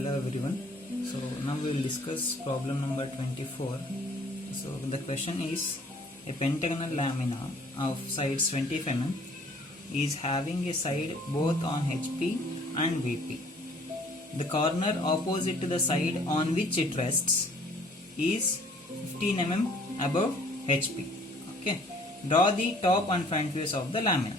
Hello everyone. So now we will discuss problem number 24. So the question is, a pentagonal lamina of sides 25 mm is having a side both on HP and VP. The corner opposite to the side on which it rests is 15 mm above HP. Okay. Draw the top and front views of the lamina.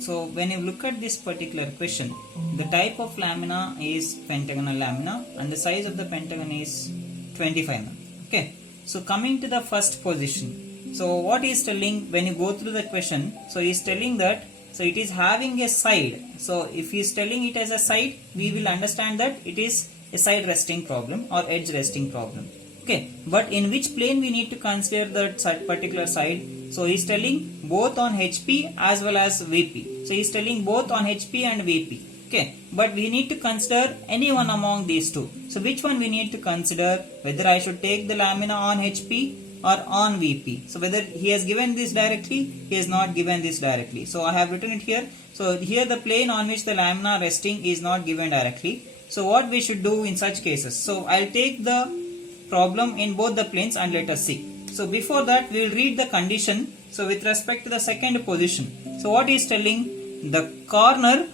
So when you look at this particular question, the type of lamina is pentagonal lamina and the size of the pentagon is 25 mm. Okay. So coming to the first position. So what he is telling when you go through the question, so he is telling that it is having a side. So if he is telling it as a side, we will understand that it is a side resting problem or edge resting problem. Okay, but in which plane we need to consider that particular side? So he is telling both on HP as well as VP. So he is telling both on HP and VP. Okay, but we need to consider any one among these two. So which one we need to consider? Whether I should take the lamina on HP or on VP. So whether he has given this directly, he has not given this directly. So I have written it here. So here the plane on which the lamina resting is not given directly. So what we should do in such cases? So I'll take the problem in both the planes and let us see. So before that we will read the condition. So with respect to the second position, so what is telling, the corner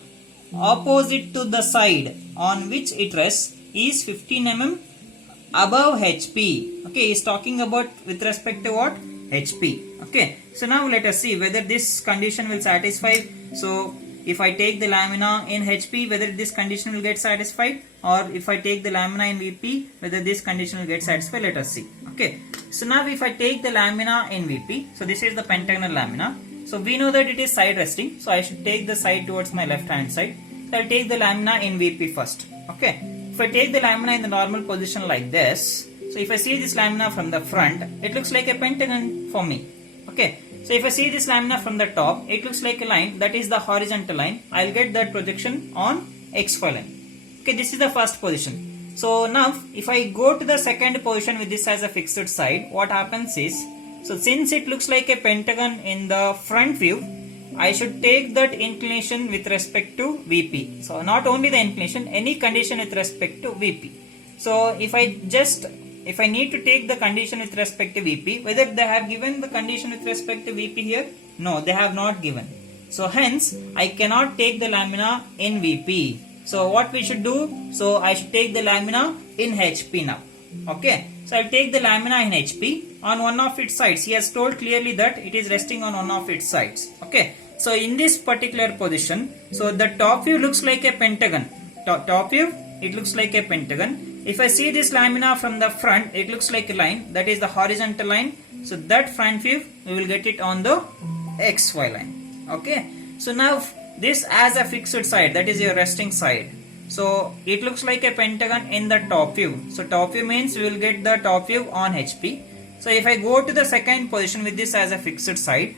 opposite to the side on which it rests is 15 mm above HP. Okay, he is talking about with respect to what? HP. Okay, so now let us see whether this condition will satisfy. So if I take the lamina in HP, whether this condition will get satisfied, or if I take the lamina in VP, whether this condition will get satisfied. Let us see. Okay, so now if I take the lamina in VP, so this is the pentagonal lamina. So we know that it is side resting, so I should take the side towards my left hand side. So I will take the lamina in VP first. Okay, if I take the lamina in the normal position like this, so if I see this lamina from the front, it looks like a pentagon for me. Okay, so if I see this lamina from the top, it looks like a line, that is the horizontal line. I will get that projection on XY line. Okay, this is the first position. So now if I go to the second position with this as a fixed side, what happens is, so since it looks like a pentagon in the front view, I should take that inclination with respect to VP. So not only the inclination, any condition with respect to VP. So if I need to take the condition with respect to VP, whether they have given the condition with respect to VP here? No, they have not given. So hence, I cannot take the lamina in VP. So what we should do? So I should take the lamina in HP now. Okay, so I will take the lamina in HP on one of its sides. He has told clearly that it is resting on one of its sides. Okay, so in this particular position, so the top view looks like a pentagon. Top view, it looks like a pentagon. If I see this lamina from the front, it looks like a line, that is the horizontal line. So that front view, we will get it on the XY line. Okay, so now this as a fixed side, that is your resting side. So it looks like a pentagon in the top view. So top view means we will get the top view on HP. So if I go to the second position with this as a fixed side,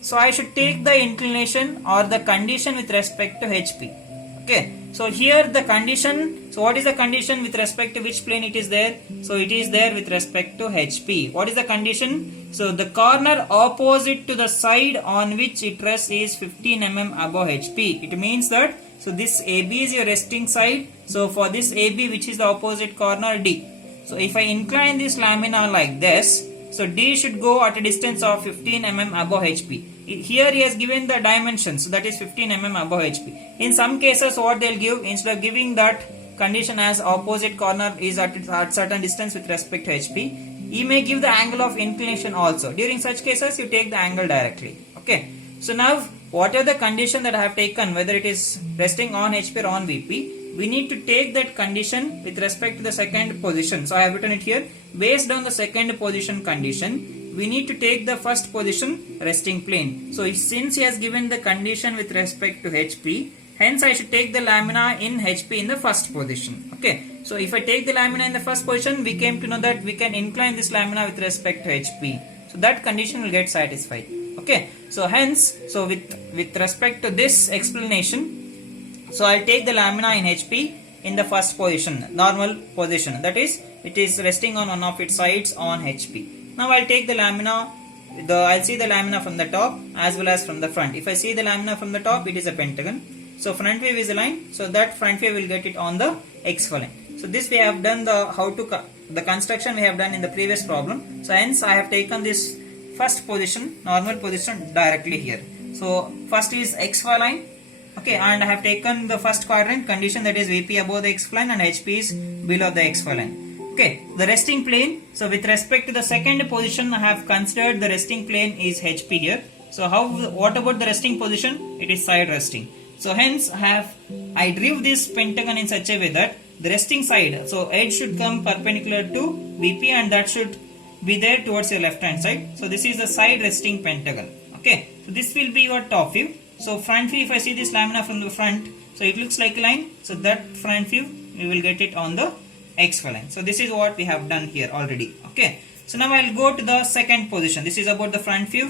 so I should take the inclination or the condition with respect to HP. Okay, so here the condition, so what is the condition with respect to which plane it is there? So it is there with respect to HP. What is the condition? So the corner opposite to the side on which it rests is 15 mm above HP. It means that, so this AB is your resting side. So for this AB, which is the opposite corner, D. So if I incline this lamina like this, so D should go at a distance of 15 mm above HP. Here he has given the dimensions, so that is 15 mm above HP. In some cases what they will give, instead of giving that condition as opposite corner is at certain distance with respect to HP, he may give the angle of inclination also. During such cases you take the angle directly. Okay, so now whatever the condition that I have taken, whether it is resting on HP or on VP, we need to take that condition with respect to the second position. So I have written it here, based on the second position condition, we need to take the first position resting plane. So since he has given the condition with respect to HP, hence I should take the lamina in HP in the first position. Okay, so if I take the lamina in the first position, we came to know that we can incline this lamina with respect to HP. So that condition will get satisfied. Okay, so hence, so with respect to this explanation, so I'll take the lamina in HP in the first position, normal position, that is it is resting on one of its sides on HP. Now I'll take the lamina, I'll see the lamina from the top as well as from the front. If I see the lamina from the top, it is a pentagon. So front view is a line, so that front view will get it on the XY line. So this we have done the construction we have done in the previous problem. So hence I have taken this first position, normal position, directly here. So first is xy line, okay, and I have taken the first quadrant condition, that is VP above the x line and HP is below the xy line. Okay, the resting plane. So with respect to the second position, I have considered the resting plane is HP here. So what about the resting position? It is side resting. So hence I drew this pentagon in such a way that the resting side, so edge should come perpendicular to VP and that should be there towards your left hand side. So this is the side resting pentagon. Okay, so this will be your top view. So front view, if I see this lamina from the front, so it looks like a line. So that front view, we will get it on the XY line. So this is what we have done here already. Okay, so now I will go to the second position. This is about the front view,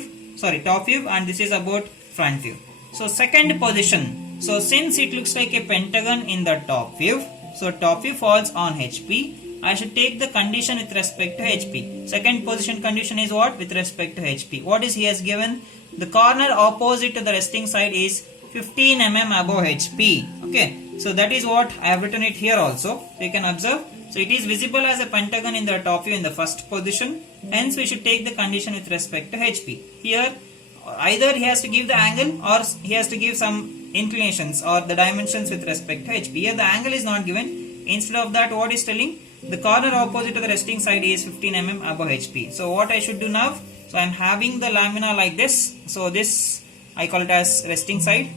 top view, and this is about front view. So second position, so since it looks like a pentagon in the top view, so top view falls on HP, I should take the condition with respect to HP. Second position condition is what? With respect to HP. What is he has given? The corner opposite to the resting side is 15 mm above HP. Okay, so that is what I have written it here also. So you can observe. So it is visible as a pentagon in the top view in the first position. Hence we should take the condition with respect to HP. Here either he has to give the angle or he has to give some inclinations or the dimensions with respect to HP. Here the angle is not given. Instead of that, what is telling? The corner opposite to the resting side is 15 mm above HP. So what I should do now? So I am having the lamina like this. So this I call it as resting side.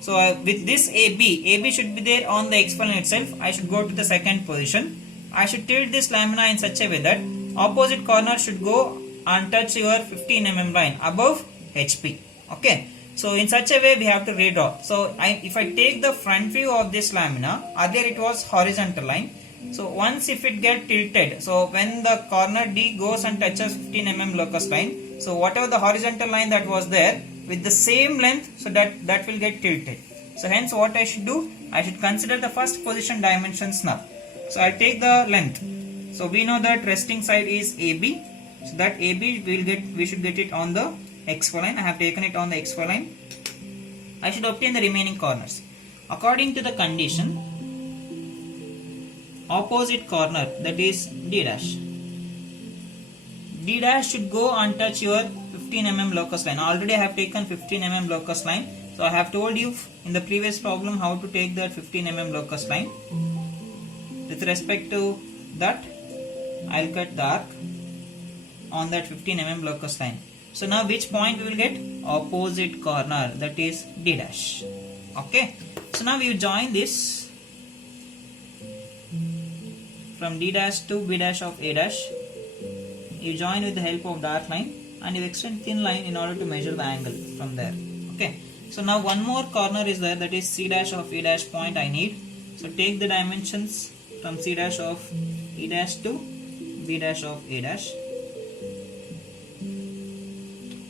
So with this AB should be there on the XY line itself. I should go to the second position. I should tilt this lamina in such a way that opposite corner should go and touch your 15 mm line above HP. Okay. So in such a way we have to redraw. So if I take the front view of this lamina, earlier it was horizontal line. So once if it get tilted, so when the corner D goes and touches 15 mm locus line, so whatever the horizontal line that was there with the same length, so that will get tilted. So hence what I should do? I should consider the first position dimensions now. So I take the length. So we know that resting side is AB. So that AB we should get it on the XY line. I have taken it on the XY line. I should obtain the remaining corners. According to the condition, opposite corner, that is D dash. D dash should go and touch your 15 mm locus line. Already I have taken 15 mm locus line. So I have told you in the previous problem how to take that 15 mm locus line. With respect to that, I will cut the arc on that 15 mm locus line. So now which point we will get? Opposite corner, that is D dash. Okay. So now you join this from D dash to B dash of A dash. You join with the help of dark line and you extend thin line in order to measure the angle from there. Okay. So now one more corner is there, that is C dash of E dash point I need. So take the dimensions from C dash of E dash to B dash of A dash.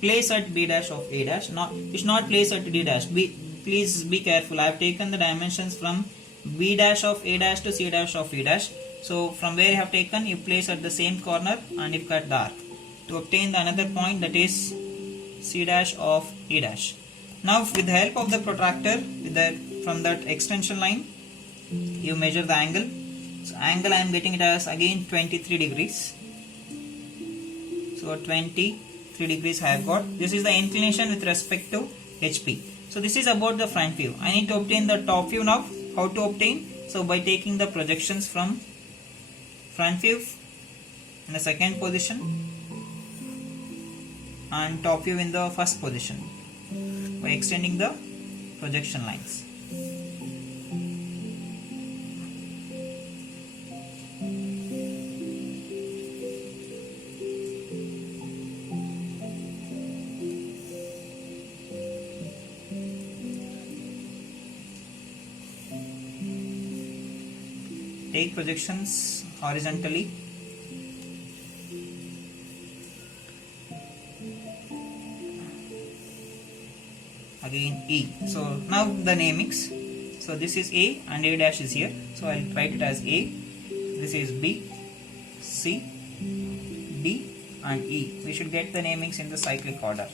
Place at B dash of A dash. It's not place at D dash. Please be careful. I have taken the dimensions from B dash of A dash to C dash of E dash. So from where you have taken, you place at the same corner and you cut the arc to obtain the another point, that is C dash of E dash. Now with the help of the protractor, from that extension line, you measure the angle. So angle I am getting it as again 23 degrees. So 23 degrees I have got. This is the inclination with respect to HP. So this is about the front view. I need to obtain the top view now. How to obtain? So by taking the projections from front view in the second position and top view in the first position by extending the projection lines. Take projections horizontally. Again E. So now the namings. So this is A and A dash is here. So I'll write it as A. This is B, C, D and E. We should get the namings in the cyclic order.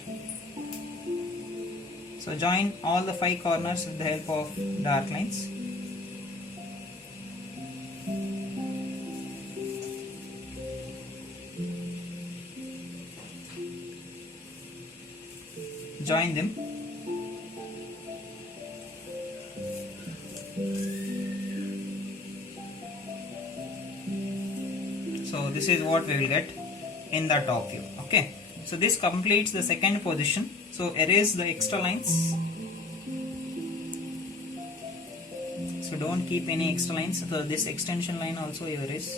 So join all the 5 corners with the help of dark lines. join them. So this is what we will get in the top view. Okay, so this completes the second position. So erase the extra lines. So don't keep any extra lines. So this extension line also you erase.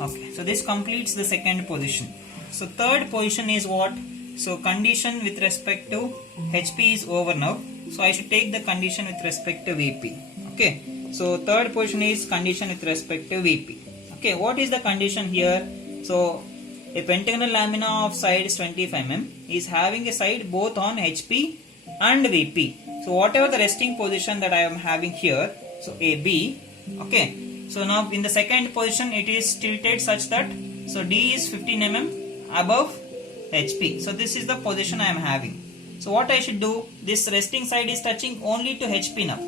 Okay, so this completes the second position. So third position is what? So condition with respect to HP is over now. So I should take the condition with respect to VP. Okay, so third position is condition with respect to VP. Okay, what is the condition here? So a pentagonal lamina of sides 25 mm is having a side both on HP and VP. So whatever the resting position that I am having here, so AB, okay. So now in the second position it is tilted such that, so D is 15 mm above HP. So this is the position I am having. So what I should do, this resting side is touching only to HP now.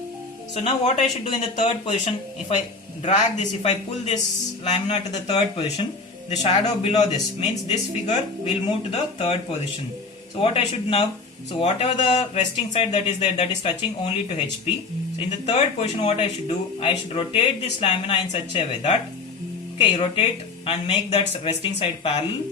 So now what I should do in the third position, if I drag this, if I pull this lamina to the third position, the shadow below this means this figure will move to the third position. So what I should now, so whatever the resting side that is there, that is touching only to HP. So in the third position what I should do, I should rotate this lamina in such a way that, okay, rotate and make that resting side parallel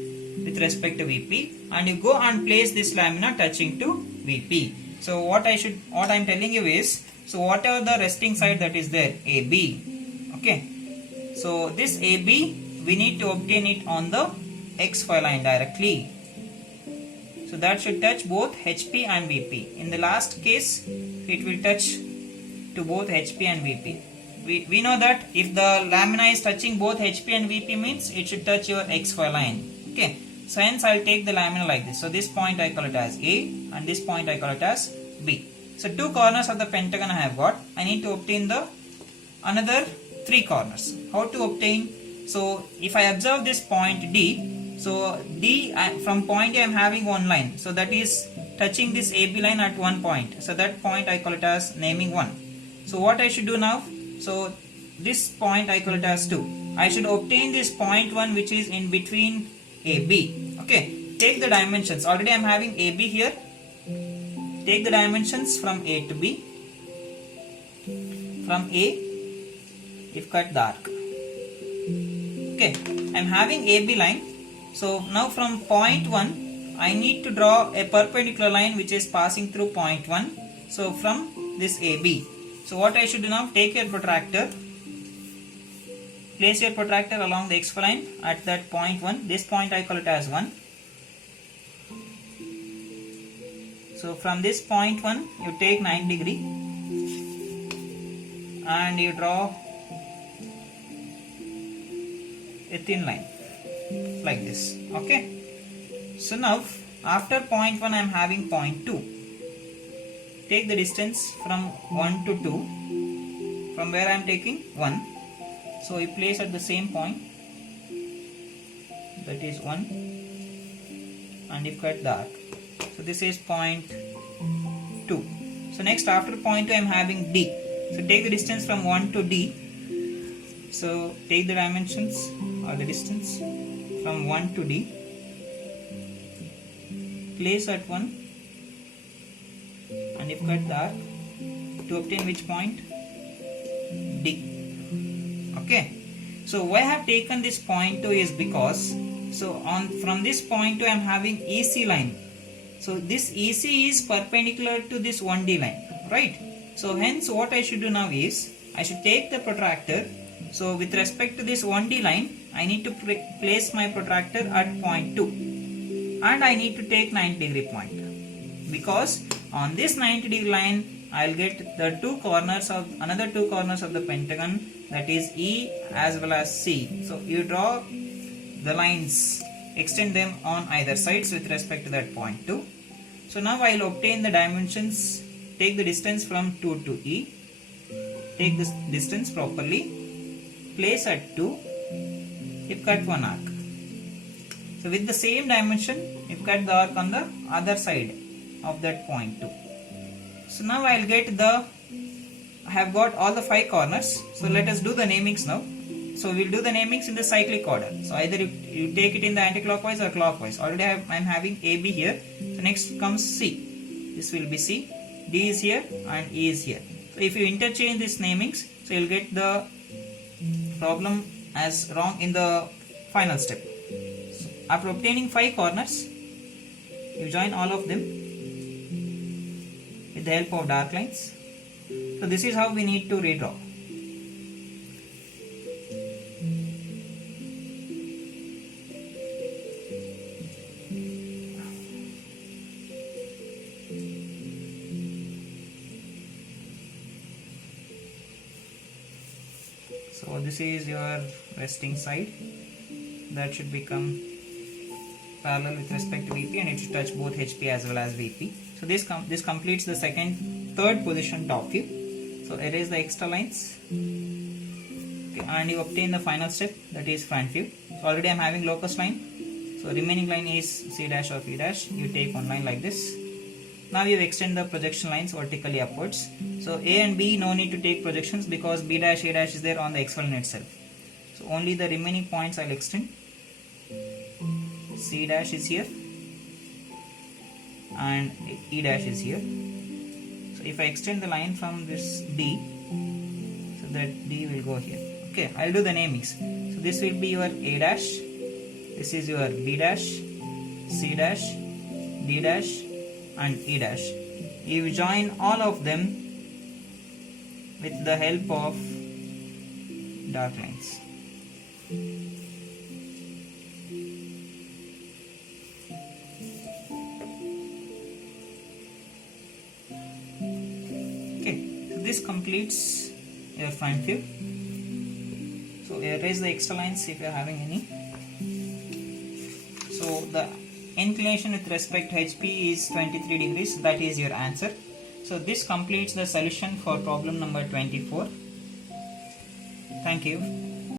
with respect to VP, and you go and place this lamina touching to VP. So what I am telling you is, so whatever the resting side that is there, AB, okay, so this AB we need to obtain it on the XY line directly. So that should touch both HP and VP. In the last case, it will touch to both HP and VP. We know that if the lamina is touching both HP and VP means it should touch your XY line. Okay. So hence I will take the lamina like this. So this point I call it as A and this point I call it as B. So two corners of the pentagon I have got. I need to obtain the another three corners. How to obtain? So if I observe this point D, so D from point A I am having one line. So that is touching this AB line at one point. So that point I call it as naming 1. So what I should do now? So this point I call it as 2. I should obtain this point 1 which is in between AB. Okay. Take the dimensions. Already I am having AB here. Take the dimensions from A to B. From A, if cut the arc. Okay. I am having AB line. So now from point 1, I need to draw a perpendicular line which is passing through point 1. So from this AB. So what I should do now, take your protractor, place your protractor along the XY line at that point 1. This point I call it as 1. So from this point 1, you take 90 degree and you draw a thin line like this. Okay. So now after point 1 I am having point 2. Take the distance from 1 to 2. From where I am taking 1. So you place at the same point, that is 1, and you cut the arc. So this is point 2. So next after point 2 I am having D. So take the distance from 1 to D. So take the dimensions or the distance from 1 to D. Place at 1 and you cut the arc to obtain which point? D. Okay. So why I have taken this point 2 is because, so from this point 2 I am having EC line. So this EC is perpendicular to this 1D line, right? So hence what I should do now is, I should take the protractor. So with respect to this 1D line, I need to place my protractor at point 2. And I need to take 90 degree point. Because on this 90 degree line, I will get the another two corners of the pentagon, that is E as well as C. So you draw the lines, extend them on either sides with respect to that point 2. So now I will obtain the dimensions, take the distance from 2 to E, take this distance properly, place at 2, if cut one arc. So with the same dimension, if cut the arc on the other side of that point 2. So now I will get I have got all the 5 corners. So let us do the namings now. So we'll do the namings in the cyclic order. So either you take it in the anti-clockwise or clockwise. Already I'm having AB here. So next comes C. This will be C. D is here and E is here. So if you interchange these namings, so you'll get the problem as wrong in the final step. So after obtaining 5 corners, you join all of them with the help of dark lines. So this is how we need to redraw. So this is your resting side, that should become parallel with respect to VP, and it should touch both HP as well as VP. So this completes the third position top view. So erase the extra lines, okay, and you obtain the final step, that is front view. So already I am having locus line, so remaining line is C dash of E dash. You take one line like this. Now you extend the projection lines vertically upwards. So A and B, no need to take projections because B dash A dash is there on the x-plane itself. So only the remaining points I'll extend. C dash is here and E dash is here. So if I extend the line from this D, so that D will go here. Okay, I'll do the namings. So this will be your A dash, this is your B dash, C dash, D dash and E dash. You join all of them with the help of dark lines. Okay, so this completes your front view. So erase the extra lines if you are having any. So the inclination with respect to HP is 23 degrees. That is your answer. So this completes the solution for problem number 24. Thank you.